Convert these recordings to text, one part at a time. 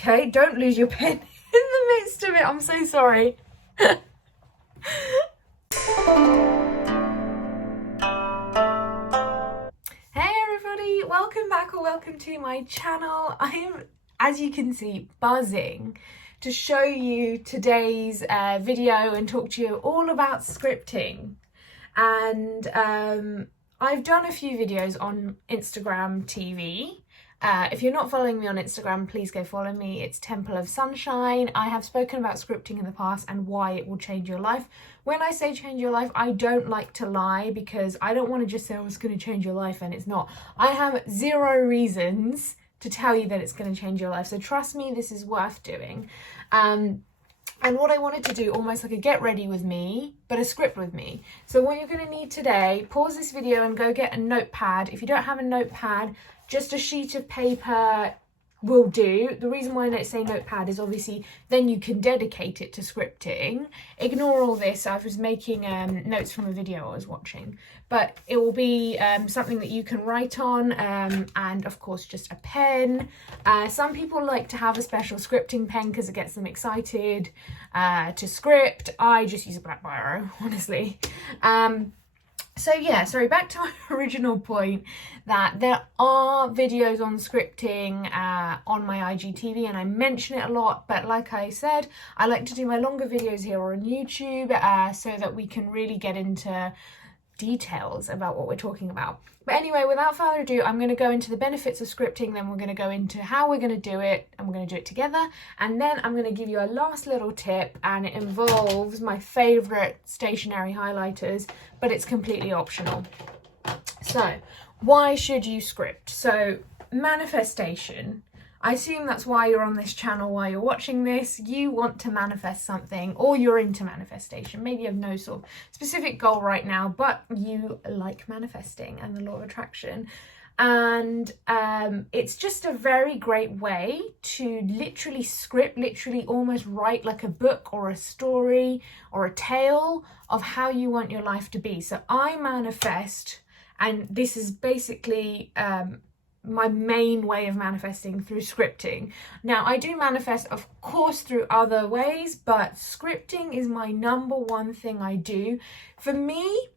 okay? Don't lose your pen in the midst of it. I'm so sorry. Hey everybody, welcome back or welcome to my channel. I am, as you can see, buzzing to show you today's video and talk to you all about scripting. And I've done a few videos on Instagram TV. If you're not following me on Instagram, please go follow me. It's Temple of Sunshine. I have spoken about scripting in the past and why it will change your life. When I say change your life, I don't like to lie because I don't want to just say, oh, it's going to change your life and it's not. I have zero reasons to tell you that it's going to change your life. So trust me, this is worth doing. And what I wanted to do, almost like a get ready with me, but a script with me. So what you're going to need today, pause this video and go get a notepad. If you don't have a notepad, just a sheet of paper will do. The reason why I say notepad is obviously then you can dedicate it to scripting. Ignore all this. I was making notes from a video I was watching, but it will be something that you can write on, and of course just a pen. Some people like to have a special scripting pen because it gets them excited to script. I just use a black biro, honestly. So yeah, sorry, back to my original point that there are videos on scripting on my IGTV, and I mention it a lot, but like I said, I like to do my longer videos here on YouTube so that we can really get into details about what we're talking about. But anyway, without further ado, I'm going to go into the benefits of scripting, then we're going to go into how we're going to do it, and we're going to do it together, and then I'm going to give you a last little tip, and it involves my favourite stationery highlighters, but it's completely optional. So, why should you script? So, manifestation. I assume that's why you're on this channel, why you're watching this. You want to manifest something, or you're into manifestation. Maybe you have no sort of specific goal right now, but you like manifesting and the law of attraction. And it's just a very great way to literally script, literally almost write like a book or a story or a tale of how you want your life to be. So I manifest, and this is basically my main way of manifesting through scripting. Now, I do manifest, of course, through other ways, but scripting is my number one thing I do. For me,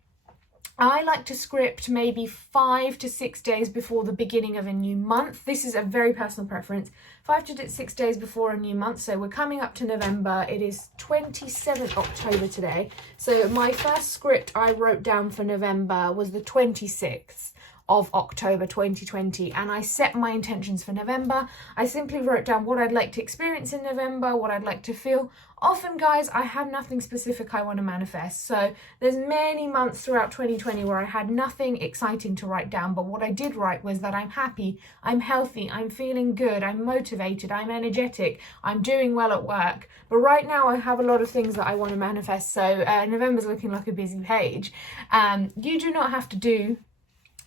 I like to script maybe 5 to 6 days before the beginning of a new month. This is a very personal preference. 5 to 6 days before a new month. So we're coming up to November. It is 27th October today. So my first script I wrote down for November was the 26th of October 2020, and I set my intentions for November. I simply wrote down what I'd like to experience in November, what I'd like to feel. Often, guys, I have nothing specific I want to manifest. So there's many months throughout 2020 where I had nothing exciting to write down, but what I did write was that I'm happy, I'm healthy, I'm feeling good, I'm motivated, I'm energetic, I'm doing well at work. But right now I have a lot of things that I want to manifest, so November's looking like a busy page. You do not have to do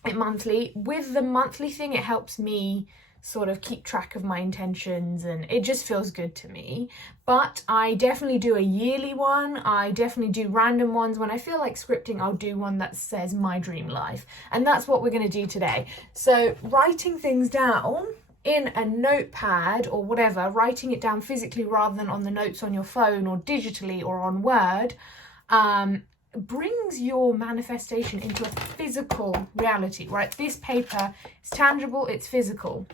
it monthly. With the monthly thing, it helps me sort of keep track of my intentions, and it just feels good to me. But I definitely do a yearly one. I definitely do random ones. When I feel like scripting, I'll do one that says my dream life, and that's what we're going to do today. So writing things down in a notepad or whatever, writing it down physically rather than on the notes on your phone or digitally or on Word, brings your manifestation into a physical reality, right? This paper is tangible, it's physical.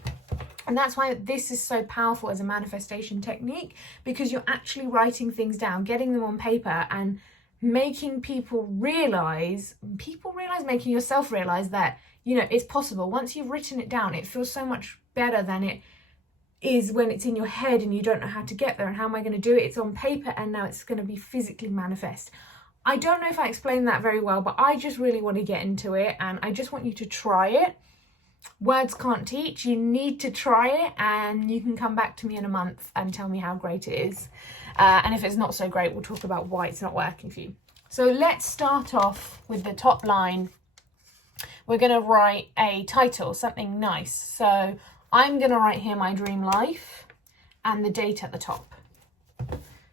And that's why this is so powerful as a manifestation technique, because you're actually writing things down, getting them on paper, and making people realize, making yourself realize that, you know, it's possible. Once you've written it down, it feels so much better than it is when it's in your head and you don't know how to get there and how am I going to do it. It's on paper and now it's going to be physically manifest. I don't know if I explained that very well, but I just really want to get into it, and I just want you to try it. Words can't teach. You need to try it, and you can come back to me in a month and tell me how great it is. And if it's not so great, we'll talk about why it's not working for you. So let's start off with the top line. We're going to write a title, something nice. So I'm going to write here my dream life and the date at the top.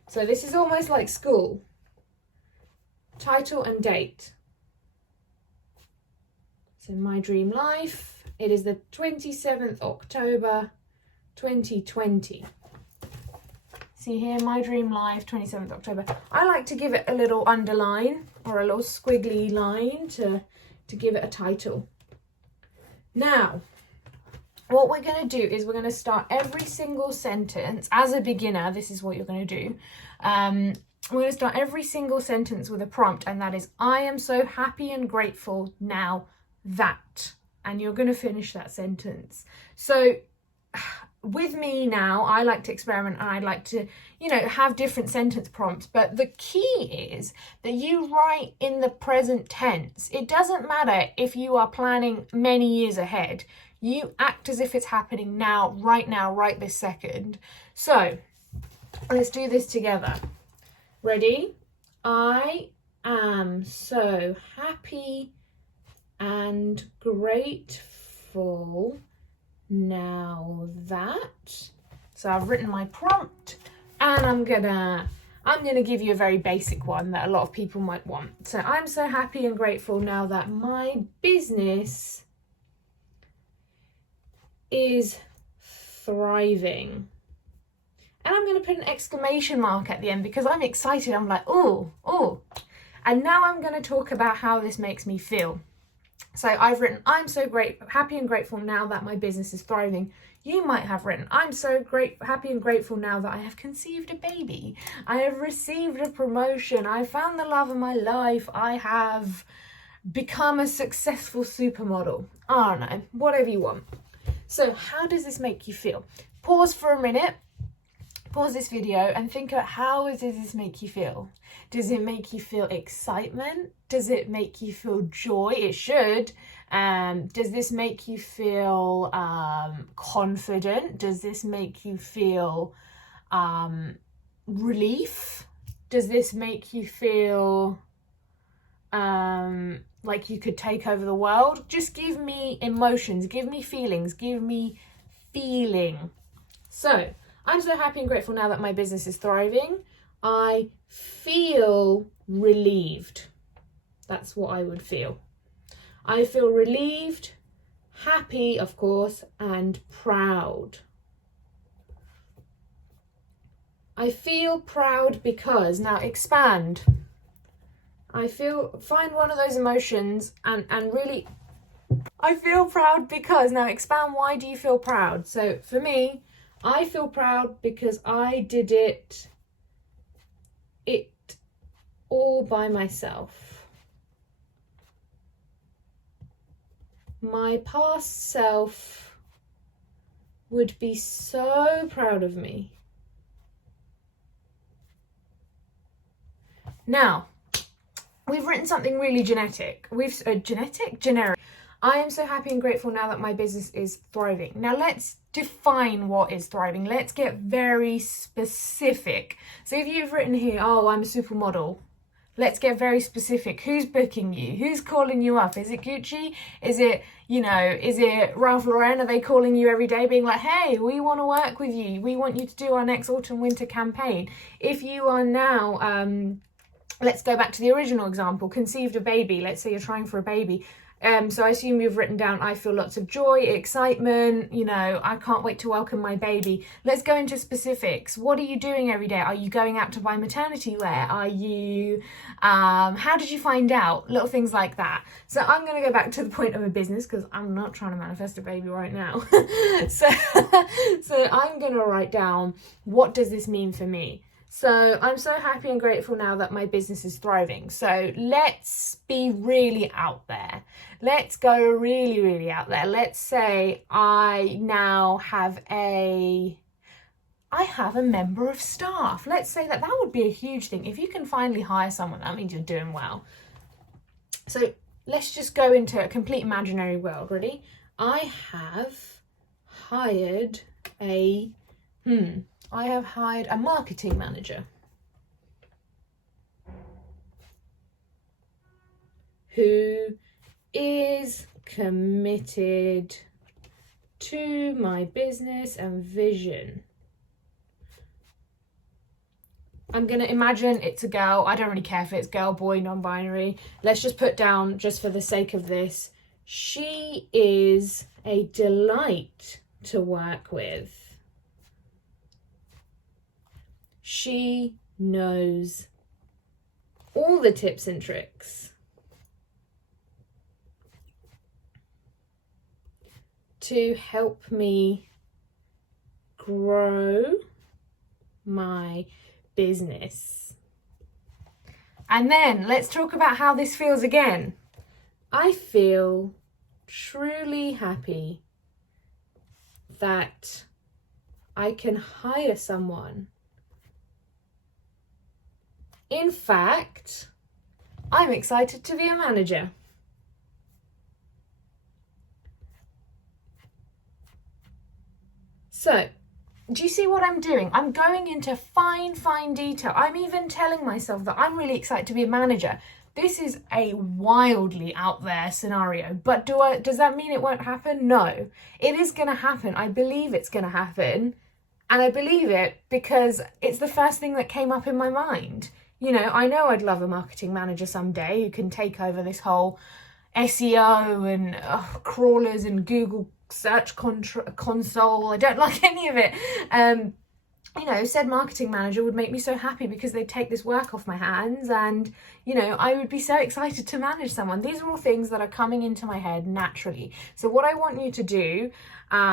So this is almost like school. Title and date. So my dream life, it is the 27th October 2020. See here, my dream life, 27th October. I like to give it a little underline or a little squiggly line to give it a title. Now, what we're going to do is we're going to start every single sentence. As a beginner, this is what you're going to do. We're going to start every single sentence with a prompt, and that is, I am so happy and grateful now that. And you're going to finish that sentence. So with me now, I like to experiment and I like to, have different sentence prompts. But the key is that you write in the present tense. It doesn't matter if you are planning many years ahead. You act as if it's happening now, right this second. So let's do this together. Ready? I am so happy and grateful now that. So I've written my prompt, and I'm gonna give you a very basic one that a lot of people might want. So I'm so happy and grateful now that my business is thriving. And I'm going to put an exclamation mark at the end because I'm excited. I'm like, oh. And now I'm going to talk about how this makes me feel. So I've written, I'm so happy and grateful now that my business is thriving. You might have written, I'm so happy and grateful now that I have conceived a baby. I have received a promotion. I found the love of my life. I have become a successful supermodel. I don't know, whatever you want. So how does this make you feel? Pause for a minute. Pause this video and think about, how does this make you feel? Does it make you feel excitement? Does it make you feel joy? It should. Does this make you feel confident? Does this make you feel relief? Does this make you feel like you could take over the world? Just give me emotions, give me feelings, give me feeling. So, I'm so happy and grateful now that my business is thriving. I feel relieved. That's what I would feel. I feel relieved, happy, of course, and proud. I feel proud because, now expand. Find one of those emotions and really, I feel proud because, now expand, why do you feel proud? So for me, I feel proud because I did it all by myself. My past self would be so proud of me. Now, we've written something really generic. I am so happy and grateful now that my business is thriving. Now let's define what is thriving. Let's get very specific. So if you've written here, oh, I'm a supermodel, let's get very specific. Who's booking you? Who's calling you up? Is it Gucci? Is it Ralph Lauren? Are they calling you every day being like, hey, we want to work with you. We want you to do our next autumn winter campaign. If you are now, let's go back to the original example, conceived a baby. Let's say you're trying for a baby. So I assume you've written down, I feel lots of joy, excitement, I can't wait to welcome my baby. Let's go into specifics. What are you doing every day? Are you going out to buy maternity wear? Are you, how did you find out? Little things like that. So I'm going to go back to the point of a business because I'm not trying to manifest a baby right now. So I'm going to write down, what does this mean for me? So I'm so happy and grateful now that my business is thriving. So let's be really out there. Let's go really, really out there. Let's say I now have a member of staff. Let's say that would be a huge thing. If you can finally hire someone, that means you're doing well. So let's just go into a complete imaginary world. Ready? I have hired a marketing manager who is committed to my business and vision. I'm going to imagine it's a girl. I don't really care if it's girl, boy, non-binary. Let's just put down, just for the sake of this, she is a delight to work with. she knows all the tips and tricks to help me grow my business. And then let's talk about how this feels again. I feel truly happy that I can hire someone. In fact, I'm excited to be a manager. So, do you see what I'm doing? I'm going into fine detail. I'm even telling myself that I'm really excited to be a manager. This is a wildly out there scenario, but does that mean it won't happen? No, it is going to happen. I believe it's going to happen, and I believe it because it's the first thing that came up in my mind. You know I'd love a marketing manager someday who can take over this whole SEO and crawlers and Google search console. I don't like any of it. Said marketing manager would make me so happy because they'd take this work off my hands, and I would be so excited to manage someone. These are all things that are coming into my head naturally. So what I want you to do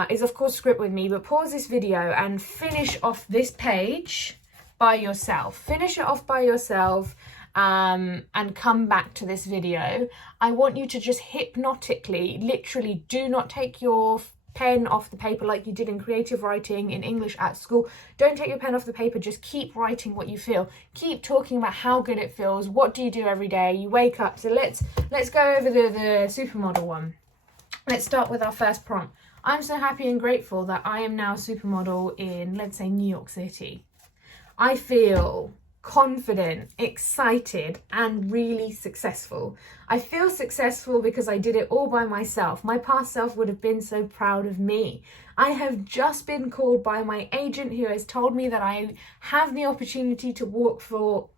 is, of course, script with me, but pause this video and finish off this page by yourself. Finish it off by yourself and come back to this video. I want you to just hypnotically, literally, do not take your pen off the paper like you did in creative writing in English at school. Don't take your pen off the paper. Just keep writing what you feel. Keep talking about how good it feels. What do you do every day? You wake up. So let's go over the supermodel one. Let's start with our first prompt. I'm so happy and grateful that I am now a supermodel in, let's say, New York City. I feel confident, excited, and really successful. I feel successful because I did it all by myself. My past self would have been so proud of me. I have just been called by my agent who has told me that I have the opportunity to walk for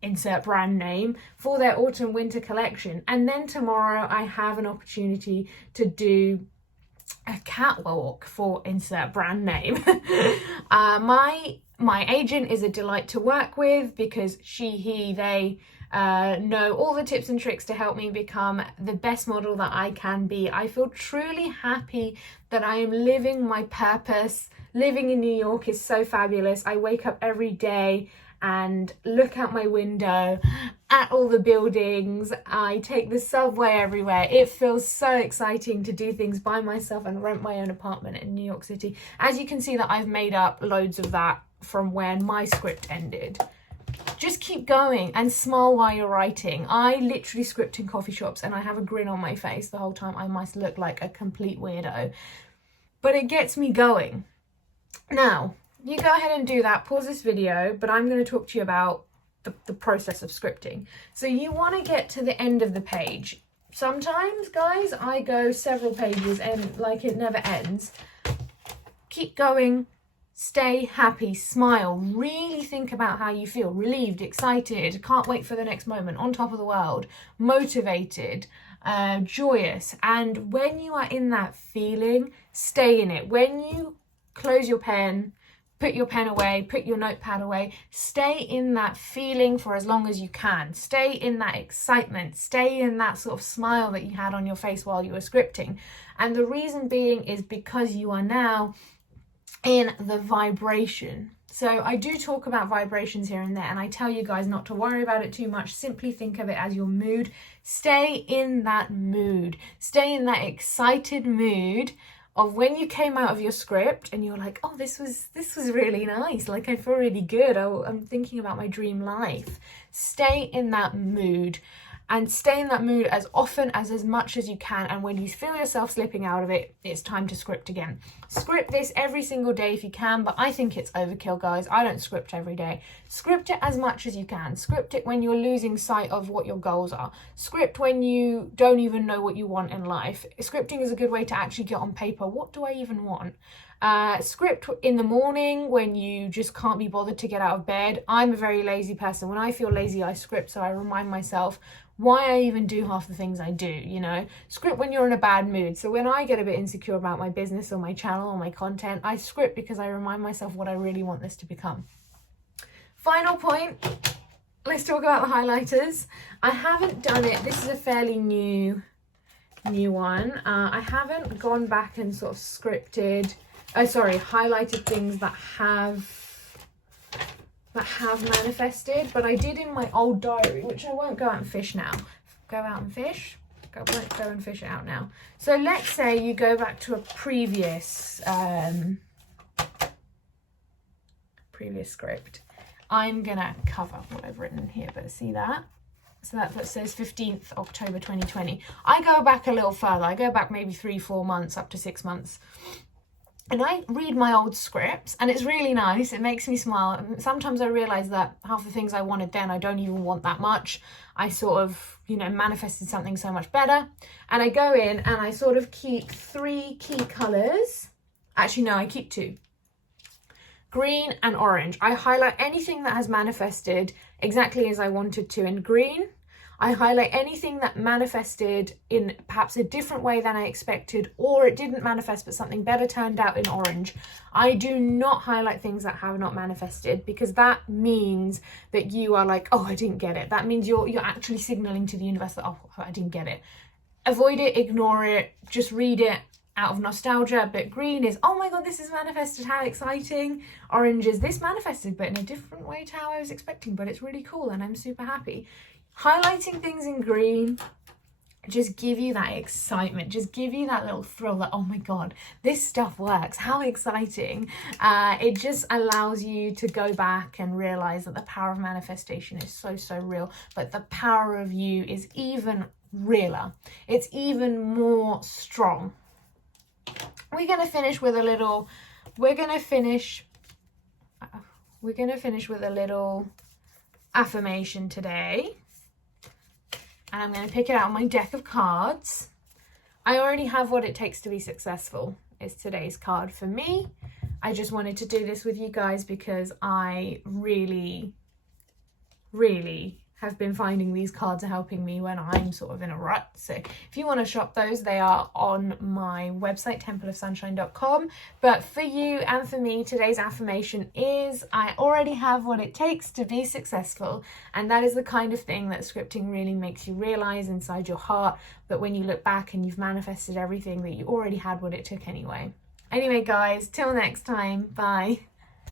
insert brand name for their autumn winter collection. And then tomorrow I have an opportunity to do a catwalk for insert brand name. My agent is a delight to work with because they know all the tips and tricks to help me become the best model that I can be. I feel truly happy that I am living my purpose. Living in New York is so fabulous. I wake up every day and look out my window at all the buildings. I take the subway everywhere. It feels so exciting to do things by myself and rent my own apartment in New York City. As you can see that I've made up loads of that from when my script ended. Just keep going and smile while you're writing. I literally script in coffee shops and I have a grin on my face the whole time. I must look like a complete weirdo, but it gets me going. Now, you go ahead and do that, pause this video, but I'm going to talk to you about the process of scripting. So you want to get to the end of the page. Sometimes, guys, I go several pages and like it never ends. Keep going, stay happy, smile, really think about how you feel, relieved, excited, can't wait for the next moment, on top of the world, motivated, joyous. And when you are in that feeling, stay in it. When you close your pen, put your pen away, put your notepad away, stay in that feeling for as long as you can. Stay in that excitement, stay in that sort of smile that you had on your face while you were scripting. And the reason being is because you are now in the vibration. So I do talk about vibrations here and there, and I tell you guys not to worry about it too much. Simply think of it as your mood. Stay in that mood. Stay in that excited mood of when you came out of your script and you're like, oh, this was really nice. Like, I feel really good. I'm thinking about my dream life. Stay in that mood. And stay in that mood as often as much as you can. And when you feel yourself slipping out of it, it's time to script again. Script this every single day if you can, but I think it's overkill, guys. I don't script every day. Script it as much as you can. Script it when you're losing sight of what your goals are. Script when you don't even know what you want in life. Scripting is a good way to actually get on paper, what do I even want? Script in the morning when you just can't be bothered to get out of bed. I'm a very lazy person. When I feel lazy, I script, so I remind myself why I even do half the things I do, you know. Script when you're in a bad mood. So when I get a bit insecure about my business or my channel or my content, I script because I remind myself what I really want this to become. Final point, let's talk about the highlighters. I haven't done it, this is a fairly new one. I haven't gone back and sort of highlighted things that have manifested, but I did in my old diary, which I won't go out and fish now. Won't go and fish it out now. So let's say you go back to a previous script. I'm gonna cover what I've written here, but see that? So that says 15th October 2020. I go back a little further. I go back maybe 3-4 months, up to 6 months. And I read my old scripts, and it's really nice. It makes me smile. Sometimes I realise that half the things I wanted then, I don't even want that much. I sort of, manifested something so much better. And I go in and I sort of keep 3 key colours. Actually, no, I keep 2. Green and orange. I highlight anything that has manifested exactly as I wanted to in green. I highlight anything that manifested in perhaps a different way than I expected, or it didn't manifest but something better turned out in orange. I do not highlight things that have not manifested, because that means that you are like, oh, I didn't get it. That means you're actually signaling to the universe that, oh, I didn't get it. Avoid it, ignore it, just read it out of nostalgia. But green is, oh my god, this is manifested, how exciting. Orange is, this manifested but in a different way to how I was expecting, but it's really cool and I'm super happy. Highlighting things in green just give you that excitement, just give you that little thrill that, oh my god, this stuff works, how exciting. It just allows you to go back and realize that the power of manifestation is so real, but the power of you is even realer. It's even more strong. We're going to finish with a little affirmation today. And I'm going to pick it out on my deck of cards. I already have what it takes to be successful. It's today's card for me. I just wanted to do this with you guys because I really have been finding these cards are helping me when I'm sort of in a rut. So if you want to shop those, they are on my website, templeofsunshine.com. But for you and for me, today's affirmation is, I already have what it takes to be successful. And that is the kind of thing that scripting really makes you realize inside your heart, that when you look back and you've manifested everything, that you already had what it took anyway. Anyway, guys, till next time, bye.